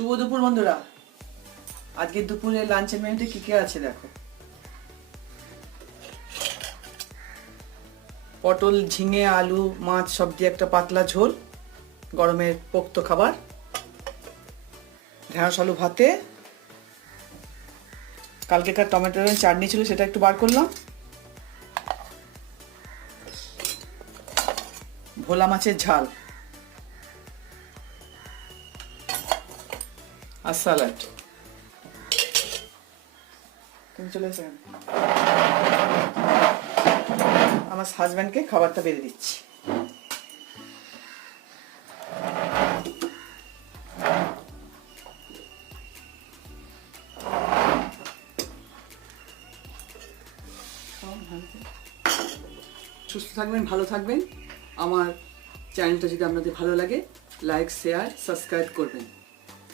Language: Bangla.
শুভ দুপুর বন্ধুরা। আজকে দুপুরে লাঞ্চের মেনুতে কি কি আছে দেখো। পটল, ঝিঙে, আলু, মাছ সব দিয়ে একটা পাতলা ঝোল, গরমের পোক্ত খাবার। ঢেঁড়স আলু ভাতে, কালকেকার টমেটোর চাটনি ছিল সেটা একটু বার করলাম, ভোলা মাছের ঝাল আর স্যালাড। তুমি চলে এসে আমার হাজব্যান্ডকে খাবারটা বেড়ে দিচ্ছি। সুস্থ থাকবেন, ভালো থাকবেন। আমার চ্যানেলটা যদি আপনাদের ভালো লাগে, লাইক, শেয়ার, সাবস্ক্রাইব করবেন।